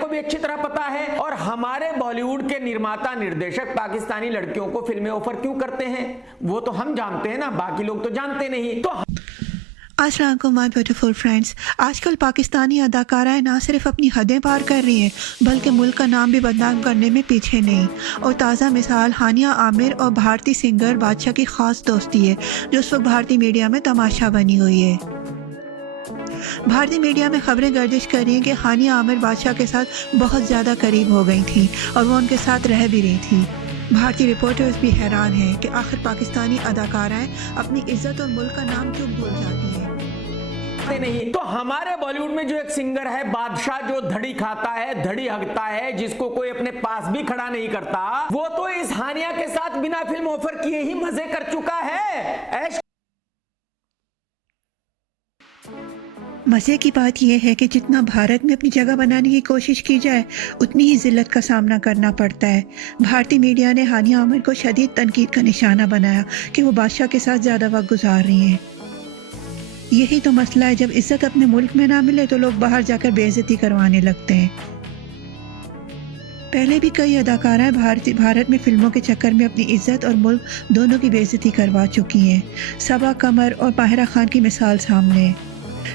کو بھی اچھی طرح پتا ہے. اور ہمارے بالی ووڈ کے نرماتا نردیشک پاکستانی لڑکیوں کو فلمیں آفر کیوں کرتے ہیں وہ تو ہم جانتے ہیں نا, باقی لوگ تو جانتے نہیں. تو السلام علیکم مائی بیوٹیفل فرینڈس. آج کل پاکستانی اداکارائیں نہ صرف اپنی حدیں پار کر رہی ہیں بلکہ ملک کا نام بھی بدنام کرنے میں پیچھے نہیں. اور تازہ مثال ہانیہ عامر اور بھارتی سنگر بادشاہ کی خاص دوستی ہے جو اس وقت بھارتی میڈیا میں تماشا بنی ہوئی ہے. بھارتی میڈیا میں خبریں گردش کر رہی ہیں کہ ہانیہ عامر بادشاہ کے ساتھ بہت زیادہ قریب ہو گئی تھیں اور وہ ان کے ساتھ رہ بھی رہی تھیں. بھارتی رپورٹرز بھی حیران ہیں کہ آخر پاکستانی اداکارائیں اپنی عزت اور ملک کا نام کیوں بھول جاتی ہیں. نہیں تو ہمارے بالی ووڈ میں جو ایک سنگر ہے بادشاہ, جو دھڑی کھاتا ہے, دھڑی ہگتا ہے, جس کو کوئی اپنے پاس بھی کھڑا نہیں کرتا, وہ تو اس ہانیہ کے ساتھ بنا فلم آفر کیے ہی مزے کر چکا ہے. مزے کی بات یہ ہے کہ جتنا بھارت میں اپنی جگہ بنانے کی کوشش کی جائے اتنی ہی ذلت کا سامنا کرنا پڑتا ہے. بھارتی میڈیا نے ہانیہ عامر کو شدید تنقید کا نشانہ بنایا کہ وہ بادشاہ کے ساتھ زیادہ وقت گزار رہی ہیں. یہی تو مسئلہ ہے, جب عزت اپنے ملک میں نہ ملے تو لوگ باہر جا کر بے عزتی کروانے لگتے ہیں. پہلے بھی کئی اداکارائیں بھارت میں فلموں کے چکر میں اپنی عزت اور ملک دونوں کی بے عزتی کروا چکی ہیں. صبا قمر اور ماہرہ خان کی مثال سامنے ہے,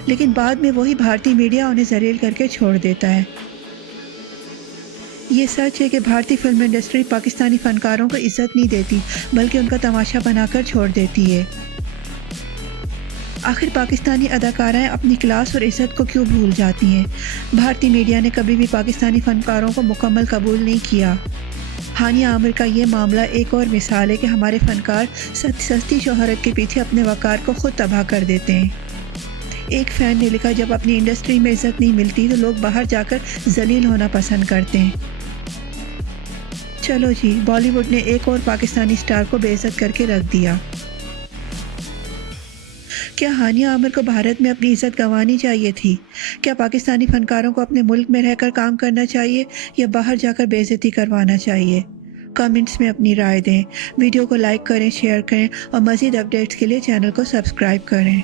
لیکن بعد میں وہی بھارتی میڈیا انہیں ذلیل کر کے چھوڑ دیتا ہے. یہ سچ ہے کہ بھارتی فلم انڈسٹری پاکستانی فنکاروں کو عزت نہیں دیتی بلکہ ان کا تماشا بنا کر چھوڑ دیتی ہے. آخر پاکستانی اداکارائیں اپنی کلاس اور عزت کو کیوں بھول جاتی ہیں؟ بھارتی میڈیا نے کبھی بھی پاکستانی فنکاروں کو مکمل قبول نہیں کیا. ہانیہ عامر کا یہ معاملہ ایک اور مثال ہے کہ ہمارے فنکار سستی شہرت کے پیچھے اپنے وقار کو خود تباہ کر دیتے ہیں. ایک فین نے لکھا, جب اپنی انڈسٹری میں عزت نہیں ملتی تو لوگ باہر جا کر ذلیل ہونا پسند کرتے ہیں. چلو جی, بالی ووڈ نے ایک اور پاکستانی سٹار کو بے عزت کر کے رکھ دیا. کیا ہانیہ عامر کو بھارت میں اپنی عزت گنوانی چاہیے تھی؟ کیا پاکستانی فنکاروں کو اپنے ملک میں رہ کر کام کرنا چاہیے یا باہر جا کر بے عزتی کروانا چاہیے؟ کمنٹس میں اپنی رائے دیں. ویڈیو کو لائک کریں, شیئر کریں اور مزید اپڈیٹس کے لیے چینل کو سبسکرائب کریں.